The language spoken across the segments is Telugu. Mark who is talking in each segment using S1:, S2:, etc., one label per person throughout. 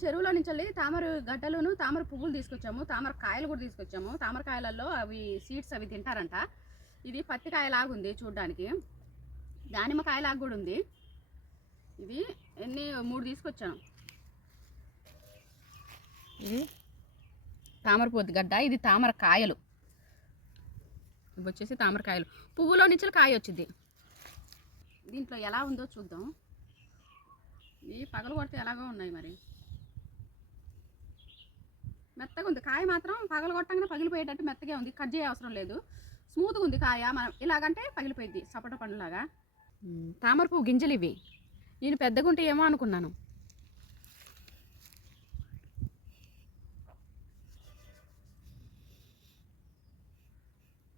S1: చెరువులో నుంచి వెళ్ళి తామర గడ్డలను తామర పువ్వులు తీసుకొచ్చాము. తామర కాయలు కూడా తీసుకొచ్చాము. తామర కాయలలో అవి సీడ్స్ అవి తింటారంట. ఇది పత్తి కాయలాగుంది చూడ్డానికి. దానిమ్మ కాయలాగా కూడా ఉంది. ఇది ఎన్ని? మూడు తీసుకొచ్చాను ఇది? తామర పొద్దు గడ్డ. ఇది తామర కాయలు. ఇవి వచ్చేసి తామర కాయలు. పువ్వులో నుంచి కాయ వచ్చింది. దీంట్లో ఎలా ఉందో చూద్దాం. ఇవి పగలు కొడితే ఎలాగో ఉన్నాయి మరి. మెత్తగా ఉంది. కాయ మాత్రం పగలు కొట్టంగానే పగిలిపోయేటట్టు మెత్తగా ఉంది. కట్ చేయ అవసరం లేదు. స్మూత్గా ఉంది కాయ. మనం ఇలాగంటే పగిలిపోయింది సపోటా పండులాగా. తామర పువ్వు గింజలు ఇవి. నేను పెద్దగా ఉంటే ఏమో అనుకున్నాను.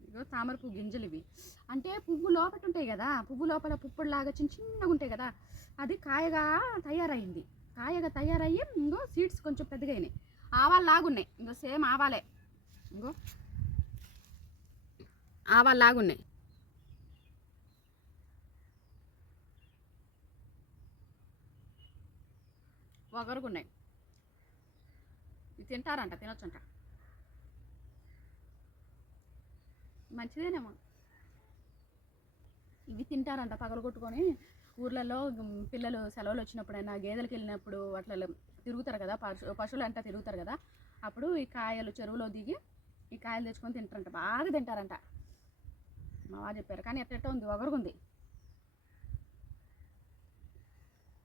S1: ఇగో తామర పువ్వు గింజలు ఇవి. అంటే పువ్వు లోపల ఉంటాయి కదా. పువ్వు లోపల పుప్పుడులాగా చిన్న చిన్నగా ఉంటాయి కదా. అది కాయగా తయారైంది. కాయగా తయారయ్యి ఇంకో సీడ్స్ కొంచెం పెద్దగా అయినాయి ఆవాలు లాగున్నాయి ఇంకో సేమ్ ఆవాలే. ఇంకో. ఆవాలు లాగున్నాయి ఒగరుగున్నాయి ఇది తింటారంట తినొచ్చంట. మంచిదేనేమో. ఇవి తింటారంట పగలగొట్టుకొని. ఊర్లలో పిల్లలు సెలవులు వచ్చినప్పుడైనా గేదెలకు వెళ్ళినప్పుడు అట్లా తిరుగుతారు కదా పశు పశువులు అంతా తిరుగుతారు కదా అప్పుడు ఈ కాయలు చెరువులో దిగి ఈ కాయలు తెచ్చుకొని తింటారంట బాగా తింటారంట. మా వారు చెప్పారు కానీ ఎట్ట ఉంది ఒగరుగుంది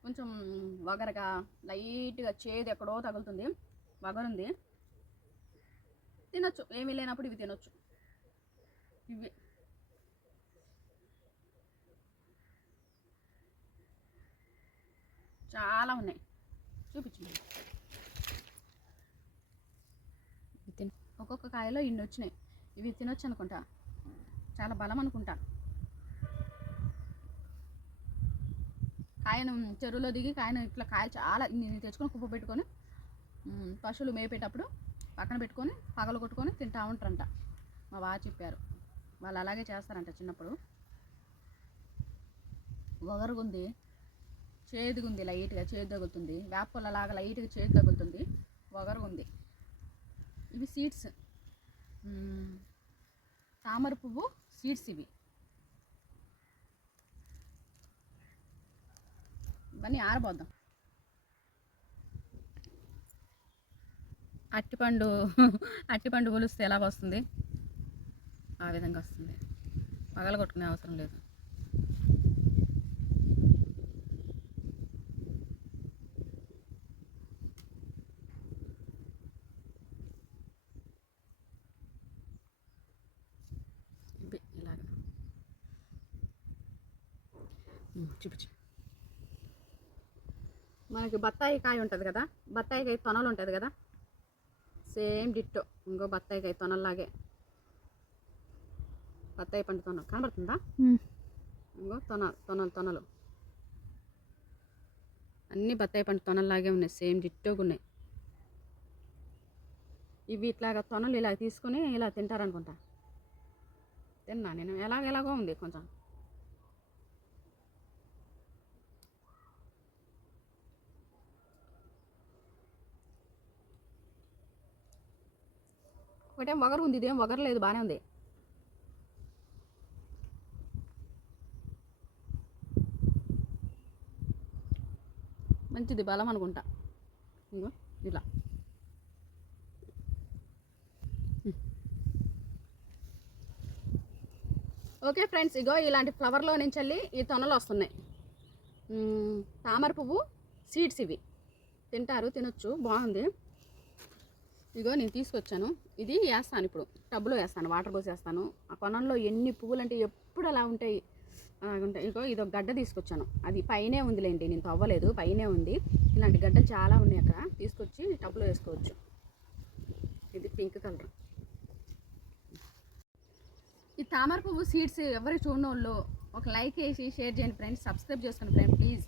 S1: కొంచెం వగరగా లైట్గా చేదు ఎక్కడో తగులుతుంది వగరుంది. తినొచ్చు ఏమీ లేనప్పుడు ఇవి తినొచ్చు. ఇవి చాలా ఉన్నాయి. చూపించు. ఒక్కొక్క కాయలో ఇన్ని వచ్చినాయి. ఇవి తినొచ్చు అనుకుంటా. చాలా బలం అనుకుంటా. కాయను చెరువులో దిగి కాయను ఇట్లా కాయలు చాలా ఇన్ని తెచ్చుకొని కుప్ప పెట్టుకొని పశువులు మేపేటప్పుడు పక్కన పెట్టుకొని పగలు కొట్టుకొని తింటా ఉంటారంట. మా బాగా చెప్పారు. వాళ్ళు అలాగే చేస్తారంట చిన్నప్పుడు. ఒగరుగుంది చేదుగుంది లైట్గా చేదు తగులుతుంది వేపల లాగా లైట్గా చేదు తగులుతుంది ఒగరుగుంది ఇవి సీడ్స్. తామర పువ్వు సీడ్స్ ఇవి. ఇవన్నీ ఆరబోద్దాం. అట్టిపండు అట్టిపండు పులుస్తే ఎలా వస్తుంది? ఆ విధంగా వస్తుంది. పగల కొట్టుకునే అవసరం లేదు. చూపించు మనకి బత్తాయి కాయ ఉంటుంది కదా బత్తాయి కాయ తొనలు ఉంటుంది కదా సేమ్ డిట్టో ఇంకో బత్తాయి కాయ తొనల్లాగే. బత్తాయి పండు తొన కనబడుతుందా? ఇంకో తొన తొనలు తొనలు. అన్నీ బత్తాయి పండు తొనల్లాగే ఉన్నాయి సేమ్ డిట్టోగా ఉన్నాయి. ఇవి ఇట్లాగా తొనలు ఇలా తీసుకొని ఇలా తింటారనుకుంటా. తిన్నా నేను ఎలాగ ఎలాగో ఉంది కొంచెం. ఒకటే వగరు ఉంది ఇదేం వగరు లేదు బాగానే ఉంది. మంచిది బలం అనుకుంటా. ఇంకో ఇలా. ఓకే ఫ్రెండ్స్ ఇగో ఇలాంటి ఫ్లవర్లో నుంచి వెళ్ళి ఈ తొనలు వస్తున్నాయి. తామర పువ్వు సీడ్స్ ఇవి. తింటారు తినొచ్చు బాగుంది. ఇదిగో నేను తీసుకొచ్చాను. ఇది వేస్తాను ఇప్పుడు. టబ్లో వేస్తాను వాటర్ పోసేస్తాను. ఆ కొనంలో ఎన్ని పువ్వులు అంటే ఎప్పుడు అలా ఉంటాయి. అలాగ ఉంటాయి. ఇదిగో ఇది ఒక గడ్డ తీసుకొచ్చాను. అది పైనే ఉందిలేండి నేను తవ్వలేదు. పైనే ఉంది. ఇలాంటి గడ్డలు చాలా ఉన్నాయి అక్కడ. తీసుకొచ్చి టబ్లో వేసుకోవచ్చు. ఇది పింక్ కలర్. ఈ తామర పువ్వు సీడ్స్ ఎవరు చూడని వాళ్ళు ఒక లైక్ వేసి షేర్ చేయండి ఫ్రెండ్స్. సబ్స్క్రైబ్ చేసుకోండి ఫ్రెండ్స్ ప్లీజ్.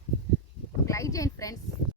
S1: ఒక లైక్ చేయండి ఫ్రెండ్స్.